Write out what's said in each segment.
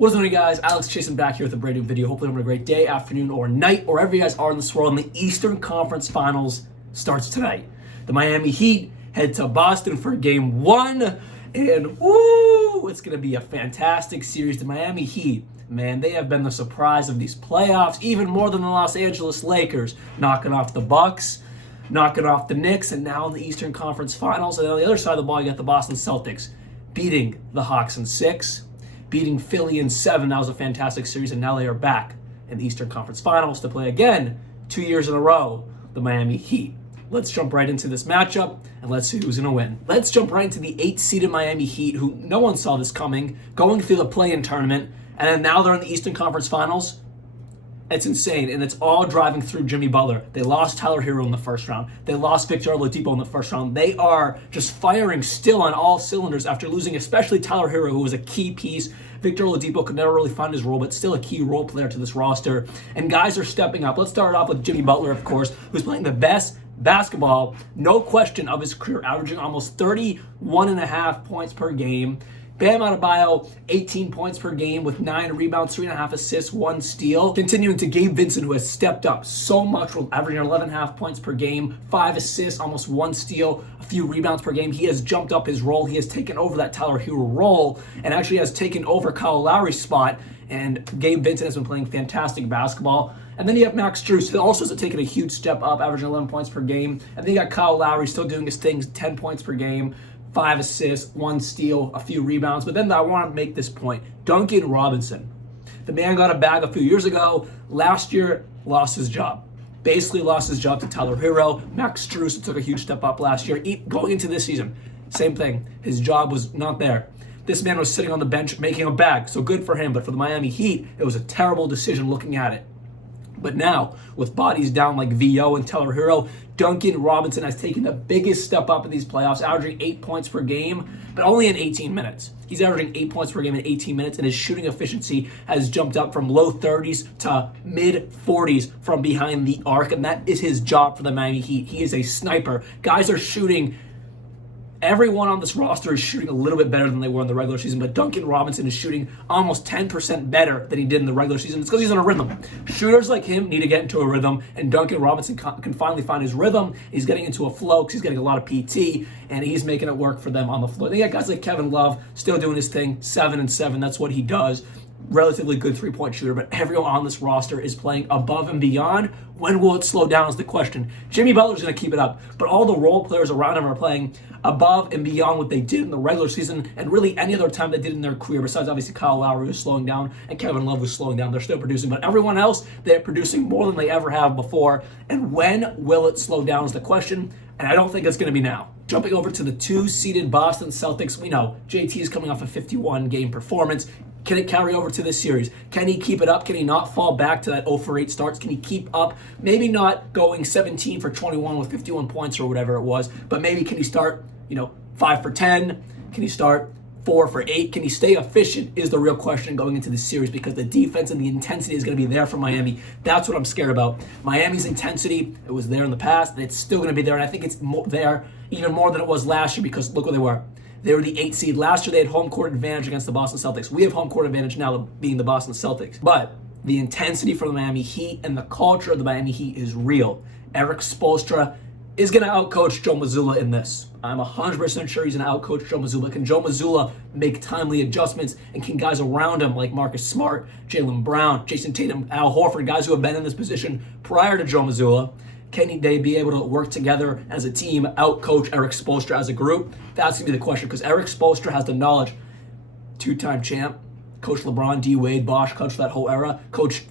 What's going on, guys? Alex Chasen back here with a brand new video. Hopefully having a great day, afternoon, or night, wherever you guys are in this world. And the Eastern Conference Finals starts tonight. The Miami Heat head to Boston for Game 1. And woo, it's going to be a fantastic series. The Miami Heat, man, they have been the surprise of these playoffs, even more than the Los Angeles Lakers, knocking off the Bucks, knocking off the Knicks, and now in the Eastern Conference Finals. And on the other side of the ball, you got the Boston Celtics beating the Hawks in 6. Beating Philly in 7. That was a fantastic series, and now they are back in the Eastern Conference Finals to play again 2 years in a row, the Miami Heat. Let's jump right into this matchup, and let's see who's going to win. Let's jump right into the 8th-seeded Miami Heat, who no one saw this coming, going through the play-in tournament, and then now they're in the Eastern Conference Finals. It's insane, and it's all driving through Jimmy Butler. They lost Tyler Herro in the first round. They lost Victor Oladipo in the first round. They are just firing still on all cylinders after losing especially Tyler Herro, who was a key piece. Victor Oladipo could never really find his role, but still a key role player to this roster. And guys are stepping up. Let's start off with Jimmy Butler, of course, who's playing the best basketball, no question, of his career, averaging almost 31.5 points per game. Bam Adebayo, 18 points per game with 9 rebounds, 3.5 assists, 1 steal. Continuing to Gabe Vincent, who has stepped up so much, averaging 11.5 points per game, 5 assists, almost 1 steal, a few rebounds per game. He has jumped up his role. He has taken over that Tyler Herro role and actually has taken over Kyle Lowry's spot. And Gabe Vincent has been playing fantastic basketball. And then you have Max Strus, who also has taken a huge step up, averaging 11 points per game. And then you got Kyle Lowry still doing his things, 10 points per game. 5 assists, 1 steal, a few rebounds. But then I want to make this point. Duncan Robinson. The man got a bag a few years ago. Last year, lost his job. Basically lost his job to Tyler Herro. Max Strus took a huge step up last year. Going into this season, same thing. His job was not there. This man was sitting on the bench making a bag. So good for him. But for the Miami Heat, it was a terrible decision looking at it. But now, with bodies down like VO and Tyler Herro, Duncan Robinson has taken the biggest step up in these playoffs, averaging 8 points per game, but only in 18 minutes. He's averaging 8 points per game in 18 minutes, and his shooting efficiency has jumped up from low 30s to mid 40s from behind the arc, and that is his job for the Miami Heat. He is a sniper. Guys are shooting. Everyone on this roster is shooting a little bit better than they were in the regular season, but Duncan Robinson is shooting almost 10% better than he did in the regular season. It's because he's in a rhythm. Shooters like him need to get into a rhythm, and Duncan Robinson can finally find his rhythm. He's getting into a flow because he's getting a lot of PT, and he's making it work for them on the floor. They got guys like Kevin Love still doing his thing, 7-7. That's what he does. Relatively good three-point shooter, but everyone on this roster is playing above and beyond. When will it slow down is the question. Jimmy Butler's going to keep it up, but all the role players around him are playing above and beyond what they did in the regular season and really any other time they did in their career, besides obviously Kyle Lowry was slowing down and Kevin Love was slowing down. They're still producing, but everyone else, they're producing more than they ever have before. And when will it slow down is the question, and I don't think it's going to be now. Jumping over to the 2-seeded Boston Celtics, we know JT is coming off a 51-game performance. Can it carry over to this series? Can he keep it up? Can he not fall back to that 0-for-8 starts? Can he keep up? Maybe not going 17 for 21 with 51 points or whatever it was, but maybe can he start, 5 for 10? Can he start 4 for 8? Can he stay efficient is the real question going into this series, because the defense and the intensity is going to be there for Miami. That's what I'm scared about. Miami's intensity, it was there in the past. It's still going to be there, and I think it's there even more than it was last year, because look where they were. They were the 8th seed. Last year, they had home court advantage against the Boston Celtics. We have home court advantage now, being the Boston Celtics. But the intensity for the Miami Heat and the culture of the Miami Heat is real. Eric Spoelstra is going to outcoach Joe Mazzulla in this. I'm 100% sure he's going to outcoach Joe Mazzulla. Can Joe Mazzulla make timely adjustments? And can guys around him like Marcus Smart, Jaylen Brown, Jason Tatum, Al Horford, guys who have been in this position prior to Joe Mazzulla, can they be able to work together as a team, out-coach Eric Spoelstra as a group? That's going to be the question, because Eric Spoelstra has the knowledge. 2-time champ, coach LeBron, D. Wade, Bosh, coach that whole era, coach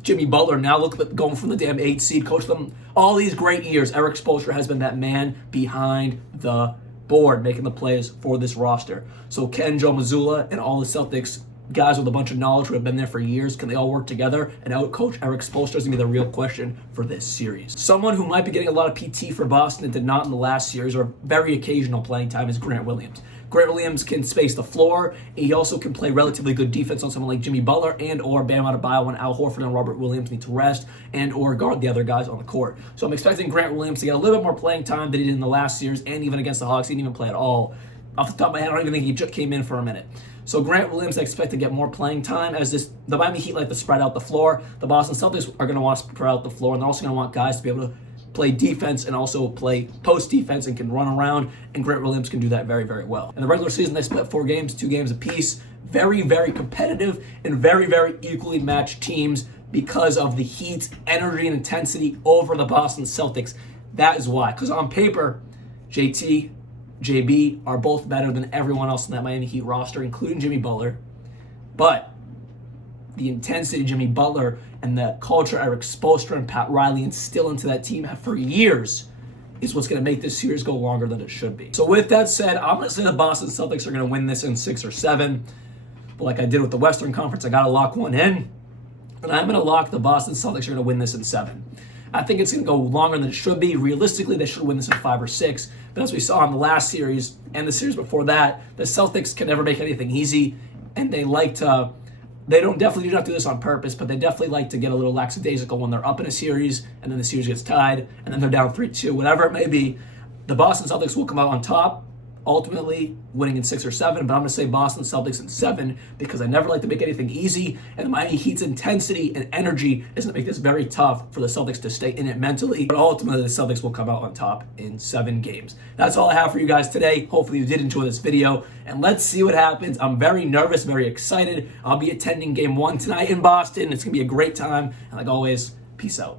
Jimmy Butler, now look at going from the damn 8th seed, coach them all these great years. Eric Spoelstra has been that man behind the board, making the plays for this roster. So can Joe Mazzulla and all the Celtics guys with a bunch of knowledge who have been there for years, can they all work together and out-coach Eric Spoelstra is going to be the real question for this series. Someone who might be getting a lot of PT for Boston and did not in the last series, or very occasional playing time, is Grant Williams. Grant Williams can space the floor. He also can play relatively good defense on someone like Jimmy Butler and or Bam Adebayo when Al Horford and Robert Williams need to rest and or guard the other guys on the court. So I'm expecting Grant Williams to get a little bit more playing time than he did in the last series, and even against the Hawks, he didn't even play at all Off the top of my head, I don't even think he just came in for a minute. So Grant Williams, I expect to get more playing time as the Miami Heat like to spread out the floor. The Boston Celtics are going to want to spread out the floor, and they're also going to want guys to be able to play defense and also play post defense and can run around, and Grant Williams can do that very, very well. In the regular season, they split 4 games, 2 games apiece. Very, very competitive and very, very equally matched teams because of the Heat's energy and intensity over the Boston Celtics. That is why. Because on paper, JT, JB are both better than everyone else in that Miami Heat roster, including Jimmy Butler. But the intensity of Jimmy Butler and the culture Eric Spoelstra and Pat Riley instill into that team for years is what's going to make this series go longer than it should be. So with that said, I'm going to say the Boston Celtics are going to win this in 6 or 7. But like I did with the Western Conference, I got to lock one in. And I'm going to lock the Boston Celtics are going to win this in 7. I think it's going to go longer than it should be. Realistically, they should win this in 5 or 6. But as we saw in the last series and the series before that, the Celtics can never make anything easy. And they definitely do not do this on purpose, but they definitely like to get a little lackadaisical when they're up in a series and then the series gets tied and then they're down 3-2, whatever it may be. The Boston Celtics will come out on top, ultimately winning in 6 or 7, but I'm going to say Boston Celtics in 7 because I never like to make anything easy, and the Miami Heat's intensity and energy is going to make this very tough for the Celtics to stay in it mentally, but ultimately the Celtics will come out on top in 7 games. That's all I have for you guys today. Hopefully you did enjoy this video, and let's see what happens. I'm very nervous, very excited. I'll be attending Game 1 tonight in Boston. It's going to be a great time, and like always, peace out.